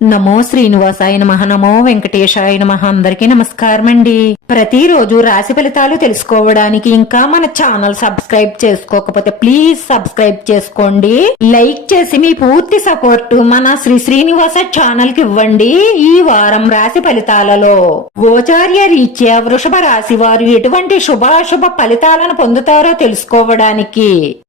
నమో శ్రీనివాసాయ నమః. నమో వెంకటేశాయ నమః. అందరికీ నమస్కారం అండి. ప్రతిరోజు రాశి ఫలితాలు తెలుసుకోవడానికి ఇంకా మన ఛానల్ సబ్స్క్రైబ్ చేసుకోకపోతే ప్లీజ్ సబ్స్క్రైబ్ చేసుకోండి. లైక్ చేసి మీ పూర్తి సపోర్ట్ మన శ్రీనివాస ఛానల్ కి ఇవ్వండి. ఈ వారం రాశి ఫలితాలలో గోచార్య రీత్యా వృషభ రాశి వారు ఎటువంటి శుభాశుభ ఫలితాలను పొందుతారో తెలుసుకోవడానికి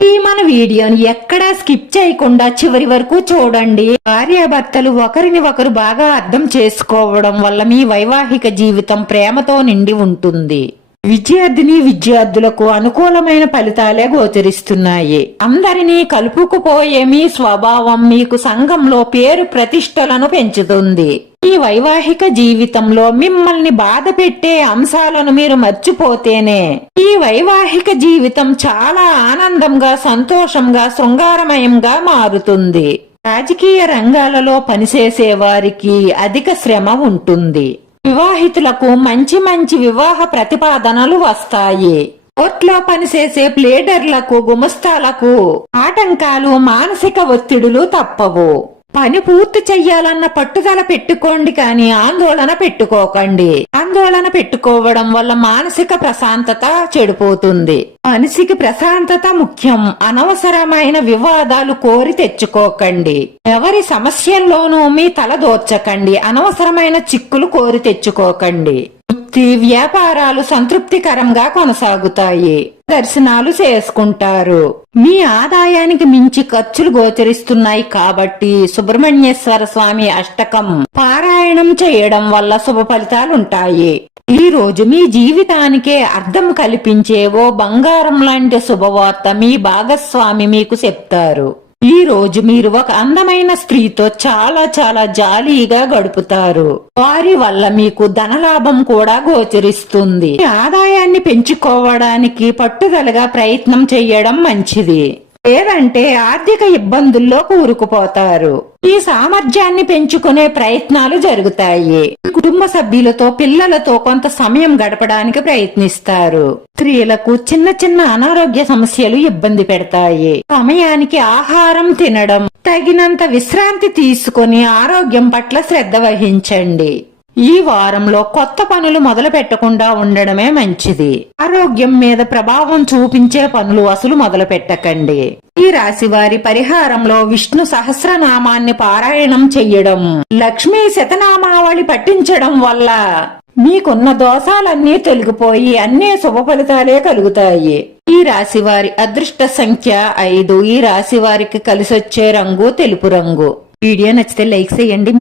ఈ మన వీడియోని ఎక్కడా స్కిప్ చేయకుండా చివరి వరకు చూడండి. భార్యాభర్తలు ఒకరిని ఒకరు బాగా అర్థం చేసుకోవడం వల్ల మీ వైవాహిక జీవితం ప్రేమతో నిండి ఉంటుంది. విద్యార్థులకు అనుకూలమైన ఫలితాలే గోచరిస్తున్నాయి. అందరినీ కలుపుకుపోయే మీ స్వభావం మీకు సంఘంలో పేరు ప్రతిష్టలను పెంచుతుంది. ఈ వైవాహిక జీవితంలో మిమ్మల్ని బాధ పెట్టే అంశాలను మీరు మర్చిపోతేనే ఈ వైవాహిక జీవితం చాలా ఆనందంగా, సంతోషంగా, శృంగారమయంగా మారుతుంది. రాజకీయ రంగాలలో పనిచేసే వారికి అధిక శ్రమ ఉంటుంది. వివాహితులకు మంచి మంచి వివాహ ప్రతిపాదనలు వస్తాయి. కోర్టులో పనిచేసే ప్లేడర్లకు, గుమస్తాలకు ఆటంకాలు, మానసిక ఒత్తిడులు తప్పవు. పని పూర్తి చెయ్యాలన్న పట్టుదల పెట్టుకోండి, కానీ ఆందోళన పెట్టుకోకండి. ఆందోళన పెట్టుకోవడం వల్ల మానసిక ప్రశాంతత చెడిపోతుంది. మనిషికి ప్రశాంతత ముఖ్యం. అనవసరమైన వివాదాలు కోరి తెచ్చుకోకండి. ఎవరి సమస్యల్లోనూ మీ తల దోర్చకండి. అనవసరమైన చిక్కులు కోరి తెచ్చుకోకండి. వృత్తి వ్యాపారాలు సంతృప్తికరంగా కొనసాగుతాయి. దర్శనాలు చేసుకుంటారు. మీ ఆదాయానికి మించి ఖర్చులు గోచరిస్తున్నాయి కాబట్టి సుబ్రహ్మణ్యేశ్వర స్వామి అష్టకం పారాయణం చేయడం వల్ల శుభ ఫలితాలుంటాయి. ఈ రోజు మీ జీవితానికే అర్థం కల్పించే ఓ బంగారం లాంటి శుభవార్త మీ భాగస్వామి మీకు చెప్తారు. ఈ రోజు మీరు ఒక అందమైన స్త్రీతో చాలా చాలా జాలీగా గడుపుతారు. వారి వల్ల మీకు ధనలాభం కూడా గోచరిస్తుంది. ఆదాయాన్ని పెంచుకోవడానికి పట్టుదలగా ప్రయత్నం చేయడం మంచిది. లేదంటే ఆర్థిక ఇబ్బందుల్లో కూరుకుపోతారు. ఈ సామర్థ్యాన్ని పెంచుకునే ప్రయత్నాలు జరుగుతాయి. కుటుంబ సభ్యులతో, పిల్లలతో కొంత సమయం గడపడానికి ప్రయత్నిస్తారు. స్త్రీలకు చిన్న చిన్న అనారోగ్య సమస్యలు ఇబ్బంది పెడతాయి. సమయానికి ఆహారం తినడం, తగినంత విశ్రాంతి తీసుకుని ఆరోగ్యం పట్ల శ్రద్ధ వహించండి. ఈ వారంలో కొత్త పనులు మొదలు పెట్టకుండా ఉండడమే మంచిది. ఆరోగ్యం మీద ప్రభావం చూపించే పనులు అసలు మొదలు పెట్టకండి. ఈ రాశి వారి పరిహారంలో విష్ణు సహస్రనామాన్ని పారాయణం చెయ్యడం, లక్ష్మీ శతనామావళి పఠించడం వల్ల మీకున్న దోషాలన్నీ తొలగిపోయి అన్ని శుభ ఫలితాలే కలుగుతాయి. ఈ రాశి వారి అదృష్ట సంఖ్య 5. ఈ రాశి వారికి కలిసొచ్చే రంగు తెలుపు రంగు. వీడియో నచ్చితే లైక్ చేయండి.